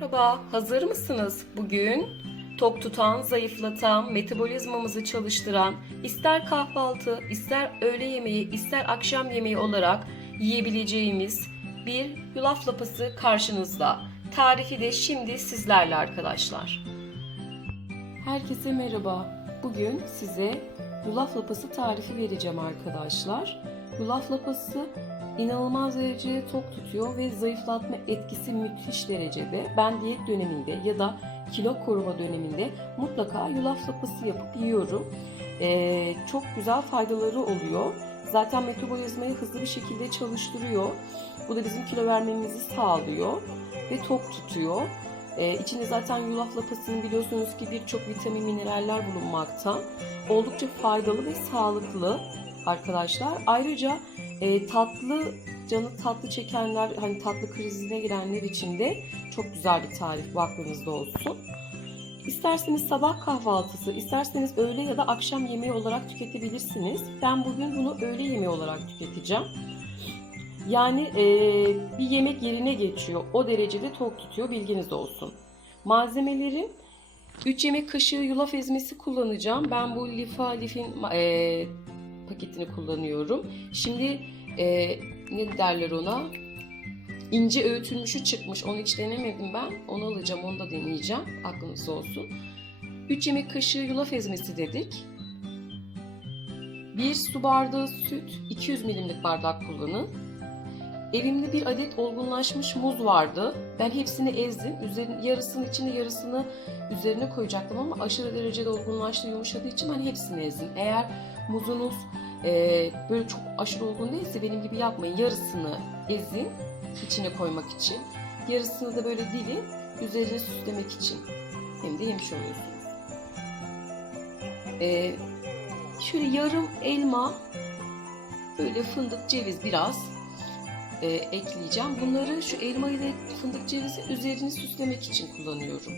Merhaba, hazır mısınız? Bugün tok tutan, zayıflatan, metabolizmamızı çalıştıran, ister kahvaltı, ister öğle yemeği, ister akşam yemeği olarak yiyebileceğimiz bir yulaf lapası karşınızda. Tarifi de şimdi sizlerle arkadaşlar. Herkese merhaba. Bugün size yulaf lapası tarifi vereceğim arkadaşlar. Yulaf lapası inanılmaz derecede tok tutuyor ve zayıflatma etkisi müthiş derecede. Ben diyet döneminde ya da kilo koruma döneminde mutlaka yulaf lapası yapıp yiyorum. Ee, çok güzel faydaları oluyor. Zaten metabolizmayı hızlı bir şekilde çalıştırıyor. Bu da bizim kilo vermemizi sağlıyor ve tok tutuyor. Ee, içinde zaten yulaf lapasının biliyorsunuz ki birçok vitamin, mineraller bulunmakta. Oldukça faydalı ve sağlıklı arkadaşlar. Ayrıca e, tatlı, canı tatlı çekenler, hani tatlı krizine girenler için de çok güzel bir tarif aklınızda olsun. İsterseniz sabah kahvaltısı, isterseniz öğle ya da akşam yemeği olarak tüketebilirsiniz. Ben bugün bunu öğle yemeği olarak tüketeceğim. Yani e, bir yemek yerine geçiyor. O derecede tok tutuyor bilginiz olsun. Malzemelerim 3 yemek kaşığı yulaf ezmesi kullanacağım. Ben bu Lifa Lif'in e, paketini kullanıyorum. Şimdi e, ne derler ona? İnce öğütülmüşü çıkmış. Onu hiç denemedim ben. Onu alacağım, onu da deneyeceğim. Aklınızda olsun. 3 yemek kaşığı yulaf ezmesi dedik. 1 su bardağı süt, 200 milimlik bardak kullanın. Evimde bir adet olgunlaşmış muz vardı. Ben hepsini ezdim. Üzerin, yarısını içine yarısını üzerine koyacaktım ama aşırı derecede olgunlaştı, yumuşadığı için ben hepsini ezdim. Eğer muzunuz e, böyle çok aşırı olgun değilse benim gibi yapmayın. Yarısını ezin içine koymak için. Yarısını da böyle dilin üzerine süslemek için. Hem de yemiş oluyorsunuz. E, şöyle yarım elma, böyle fındık, ceviz biraz e, ekleyeceğim. Bunları şu elma ile fındık cevizi üzerini süslemek için kullanıyorum.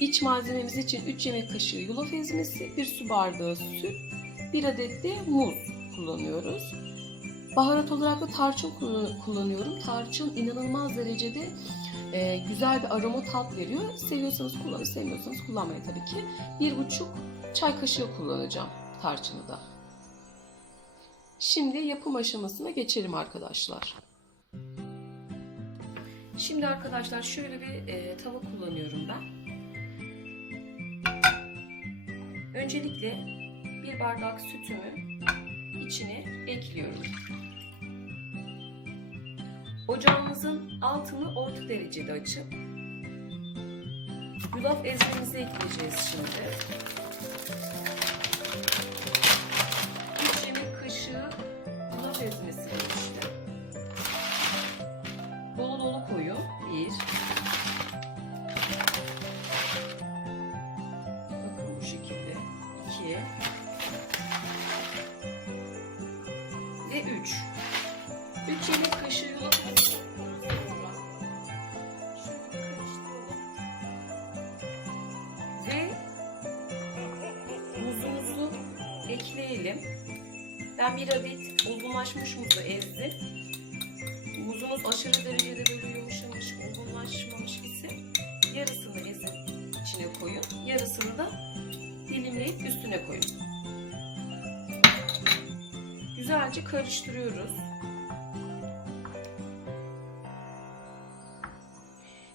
İç malzememiz için 3 yemek kaşığı yulaf ezmesi, 1 su bardağı süt, 1 adet de muz kullanıyoruz. Baharat olarak da tarçın kullanıyorum. Tarçın inanılmaz derecede e, güzel bir aroma tat veriyor. Seviyorsanız kullanın, sevmiyorsanız kullanmayın tabii ki. 1,5 çay kaşığı kullanacağım tarçını da. Şimdi yapım aşamasına geçelim arkadaşlar. Şimdi arkadaşlar şöyle bir e, tava kullanıyorum ben. Öncelikle bir bardak sütümü içine ekliyorum. Ocağımızın altını orta derecede açıp yulaf ezmemizi ekleyeceğiz şimdi. 3 yemek kaşığı yulaf ezmesi işte. Dolu dolu koyun. 1 ekleyelim. Ben bir adet olgunlaşmış muzu ezdim. Muzunuz aşırı derecede böyle yumuşamış, olgunlaşmamış ise yarısını ezip içine koyun. Yarısını da dilimleyip üstüne koyun. Güzelce karıştırıyoruz.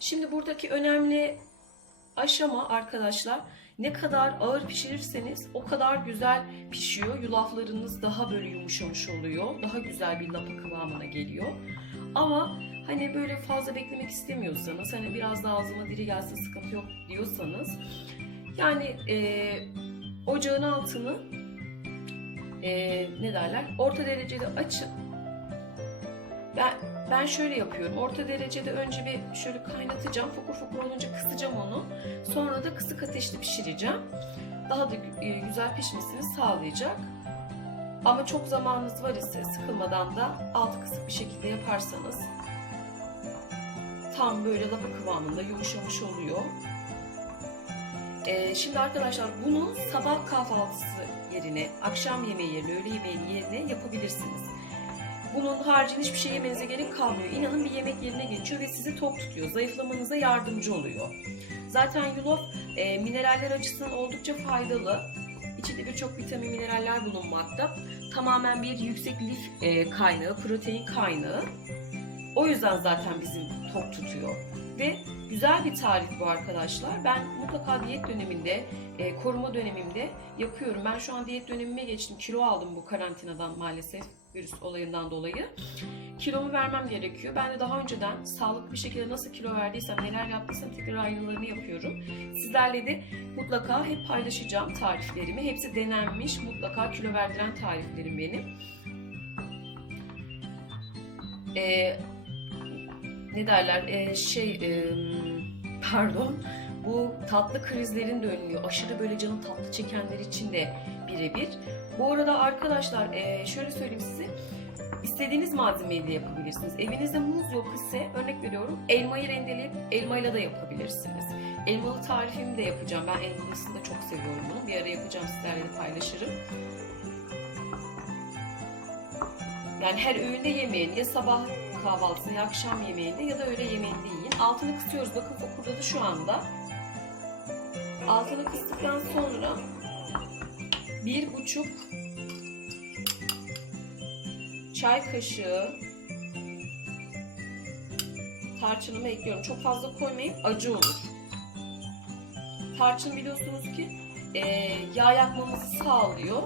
Şimdi buradaki önemli aşama arkadaşlar ne kadar ağır pişirirseniz o kadar güzel pişiyor. Yulaflarınız daha böyle yumuşamış oluyor. Daha güzel bir lapa kıvamına geliyor. Ama hani böyle fazla beklemek istemiyorsanız hani biraz daha ağzıma diri gelsin sıkıntı yok diyorsanız yani e, ocağın altını e, ne derler orta derecede açın. Ben ben şöyle yapıyorum. Orta derecede önce bir şöyle kaynatacağım. Fokur fokur olunca kısacağım onu. Sonra da kısık ateşte pişireceğim. Daha da e, güzel pişmesini sağlayacak. Ama çok zamanınız var ise sıkılmadan da altı kısık bir şekilde yaparsanız tam böyle lapa kıvamında yumuşamış oluyor. Ee, şimdi arkadaşlar bunu sabah kahvaltısı yerine, akşam yemeği yerine, öğle yemeği yerine yapabilirsiniz. Bunun haricinde hiçbir şey yemenize gerek kalmıyor. İnanın bir yemek yerine geçiyor ve sizi tok tutuyor. Zayıflamanıza yardımcı oluyor. Zaten yulaf e, mineraller açısından oldukça faydalı. İçinde birçok vitamin, mineraller bulunmakta. Tamamen bir yüksek lif e, kaynağı, protein kaynağı. O yüzden zaten bizim tok tutuyor. Ve güzel bir tarif bu arkadaşlar. Ben mutlaka diyet döneminde, e, koruma dönemimde yapıyorum. Ben şu an diyet dönemime geçtim. Kilo aldım bu karantinadan maalesef virüs olayından dolayı. Kilomu vermem gerekiyor. Ben de daha önceden sağlıklı bir şekilde nasıl kilo verdiysem, neler yaptıysam tekrar aynılarını yapıyorum. Sizlerle de mutlaka hep paylaşacağım tariflerimi. Hepsi denenmiş, mutlaka kilo verdiren tariflerim benim. Ee, ne derler? Ee, şey, e, pardon. Bu tatlı krizlerin de önlüyor. Aşırı böyle canım tatlı çekenler için de birebir. Bu arada arkadaşlar şöyle söyleyeyim size. İstediğiniz malzemeyi yapabilirsiniz. Evinizde muz yok ise örnek veriyorum elmayı rendeleyip elmayla da yapabilirsiniz. Elmalı tarifimi de yapacağım. Ben elmalısını da çok seviyorum bunu. Bir ara yapacağım sizlerle de paylaşırım. Yani her öğünde yemeyin. Ya sabah kahvaltısında ya akşam yemeğinde ya da öğle yemeğinde yiyin. Altını kısıyoruz. Bakın fokurdadı şu anda. Altını kıstıktan sonra bir buçuk çay kaşığı tarçınımı ekliyorum. Çok fazla koymayın acı olur. Tarçın biliyorsunuz ki e, yağ yakmamızı sağlıyor.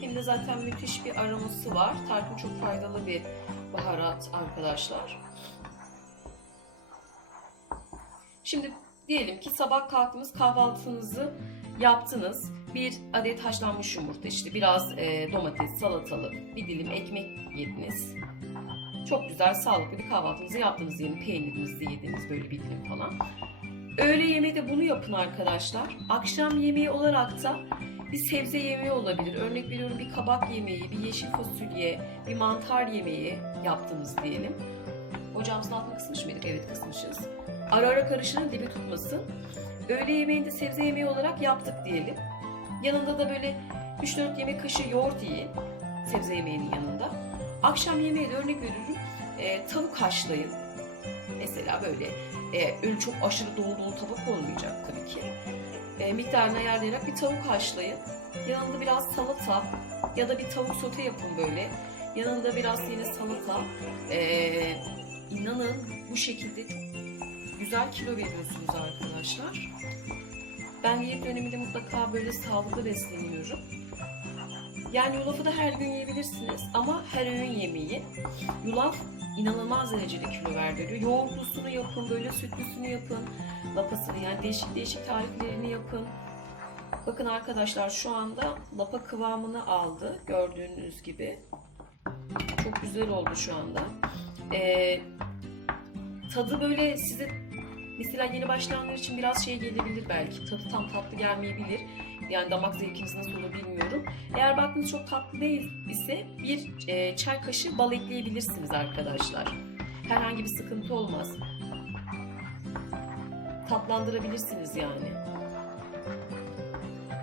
Hem de zaten müthiş bir aroması var. Tarçın çok faydalı bir baharat arkadaşlar. Şimdi diyelim ki sabah kalktınız kahvaltınızı yaptınız. Bir adet haşlanmış yumurta işte biraz e, domates, salatalık, bir dilim ekmek yediniz. Çok güzel sağlıklı bir kahvaltınızı yaptınız diyelim. Peynirinizi yediniz böyle bir dilim falan. Öğle yemeği de bunu yapın arkadaşlar. Akşam yemeği olarak da bir sebze yemeği olabilir. Örnek veriyorum bir kabak yemeği, bir yeşil fasulye, bir mantar yemeği yaptınız diyelim. Ocağımızın altını kısmış mıydık? Evet kısmışız. Ara ara karışının dibi tutmasın. Öğle yemeğinde sebze yemeği olarak yaptık diyelim. Yanında da böyle 3-4 yemek kaşığı yoğurt yiyin. Sebze yemeğinin yanında. Akşam yemeği de örnek veriyorum. E, tavuk haşlayın. Mesela böyle e, öyle çok aşırı dolu dolu tavuk olmayacak tabii ki. E, miktarını ayarlayarak bir tavuk haşlayın. Yanında biraz salata ya da bir tavuk sote yapın böyle. Yanında biraz yine salata. E, inanın bu şekilde güzel kilo veriyorsunuz arkadaşlar. Ben diyet döneminde mutlaka böyle sağlıklı besleniyorum. Yani yulafı da her gün yiyebilirsiniz ama her öğün yemeği. Yulaf inanılmaz derecede kilo verdiriyor. Yoğurtlusunu yapın, böyle sütlüsünü yapın, lapasını yani değişik değişik tariflerini yapın. Bakın arkadaşlar şu anda lapa kıvamını aldı gördüğünüz gibi. Çok güzel oldu şu anda. Ee, tadı böyle size mesela yeni başlayanlar için biraz şey gelebilir belki. Tadı tam tatlı gelmeyebilir. Yani damak zevkiniz nasıl olur bilmiyorum. Eğer baktığınız çok tatlı değil ise bir e, çay kaşığı bal ekleyebilirsiniz arkadaşlar. Herhangi bir sıkıntı olmaz. Tatlandırabilirsiniz yani.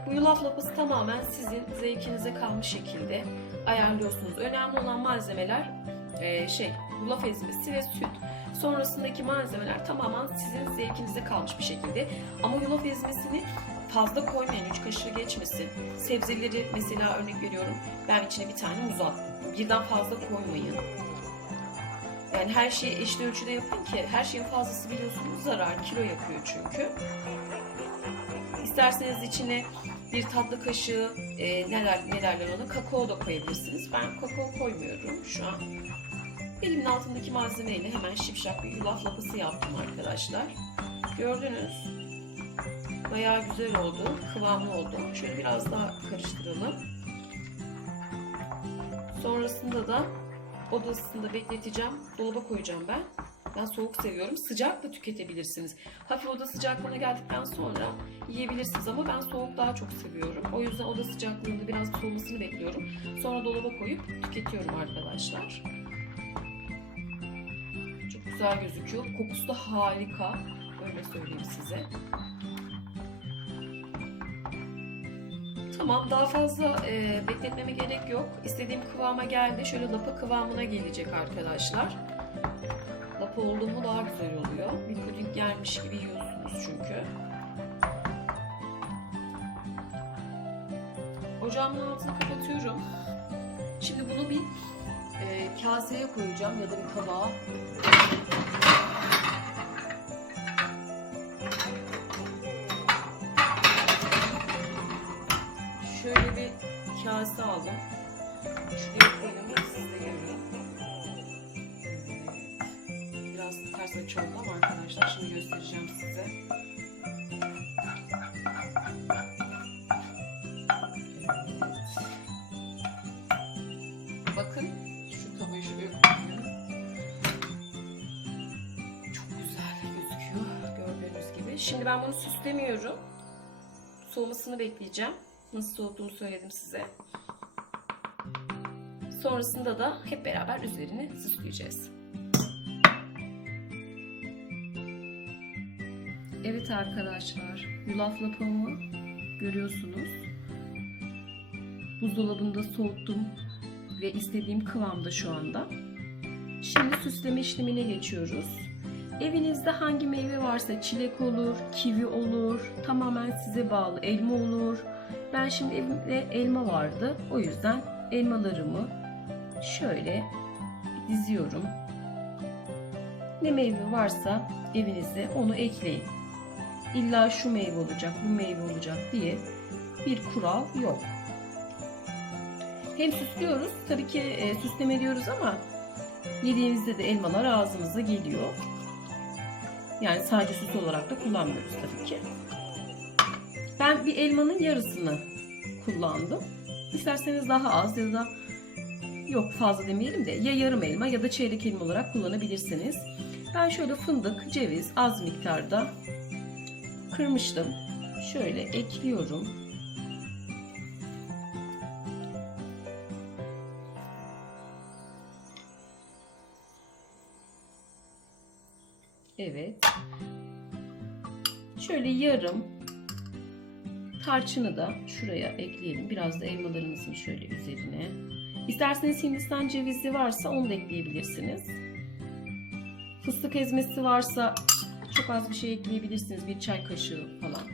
Bu yulaf lapası tamamen sizin zevkinize kalmış şekilde ayarlıyorsunuz. Önemli olan malzemeler e, şey yulaf ezmesi ve süt. Sonrasındaki malzemeler tamamen sizin zevkinize kalmış bir şekilde. Ama yulaf ezmesini fazla koymayın. 3 kaşığı geçmesin. Sebzeleri mesela örnek veriyorum. Ben içine bir tane muz attım. Birden fazla koymayın. Yani her şeyi eşit ölçüde yapın ki her şeyin fazlası biliyorsunuz zarar. Kilo yapıyor çünkü. İsterseniz içine bir tatlı kaşığı e, neler ne derler ona kakao da koyabilirsiniz. Ben kakao koymuyorum şu an. Elimin altındaki malzemeyle hemen şipşak bir yulaf lapası yaptım arkadaşlar. Gördünüz. Bayağı güzel oldu. Kıvamlı oldu. Şöyle biraz daha karıştıralım. Sonrasında da oda ısısında bekleteceğim. Dolaba koyacağım ben. Ben soğuk seviyorum. Sıcak da tüketebilirsiniz. Hafif oda sıcaklığına geldikten sonra yiyebilirsiniz ama ben soğuk daha çok seviyorum. O yüzden oda sıcaklığında biraz soğumasını bekliyorum. Sonra dolaba koyup tüketiyorum arkadaşlar. Güzel gözüküyor. Kokusu da harika. Öyle söyleyeyim size. Tamam daha fazla e, bekletmeme gerek yok. İstediğim kıvama geldi. Şöyle lapa kıvamına gelecek arkadaşlar. Lapa oldu mu daha güzel oluyor. Bir puding gelmiş gibi yiyorsunuz çünkü. Ocağımın altını kapatıyorum. Şimdi bunu bir e, kaseye koyacağım ya da bir tabağa. Şöyle bir kase aldım. Şuraya koyayım siz de görün. Biraz ters açı oldu ama arkadaşlar şimdi göstereceğim size. Ben bunu süslemiyorum. Soğumasını bekleyeceğim. Nasıl soğuttuğumu söyledim size. Sonrasında da hep beraber üzerini süsleyeceğiz. Evet arkadaşlar, yulaf lapamı görüyorsunuz. Buzdolabında soğuttum ve istediğim kıvamda şu anda. Şimdi süsleme işlemine geçiyoruz. Evinizde hangi meyve varsa çilek olur, kivi olur, tamamen size bağlı elma olur. Ben şimdi evimde elma vardı. O yüzden elmalarımı şöyle diziyorum. Ne meyve varsa evinize onu ekleyin. İlla şu meyve olacak, bu meyve olacak diye bir kural yok. Hem süslüyoruz, tabii ki e, süsleme diyoruz ama yediğimizde de elmalar ağzımıza geliyor. Yani sadece süs olarak da kullanmıyoruz tabii ki. Ben bir elmanın yarısını kullandım. İsterseniz daha az ya da yok fazla demeyelim de ya yarım elma ya da çeyrek elma olarak kullanabilirsiniz. Ben şöyle fındık, ceviz az miktarda kırmıştım. Şöyle ekliyorum. Şöyle yarım tarçını da şuraya ekleyelim. Biraz da elmalarımızın şöyle üzerine. İsterseniz Hindistan cevizi varsa onu da ekleyebilirsiniz. Fıstık ezmesi varsa çok az bir şey ekleyebilirsiniz. Bir çay kaşığı falan.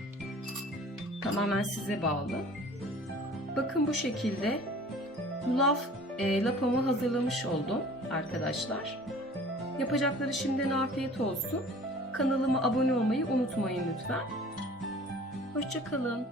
Tamamen size bağlı. Bakın bu şekilde yulaf e, lapamı hazırlamış oldum arkadaşlar. Yapacakları şimdiden afiyet olsun. Kanalıma abone olmayı unutmayın lütfen. Hoşçakalın.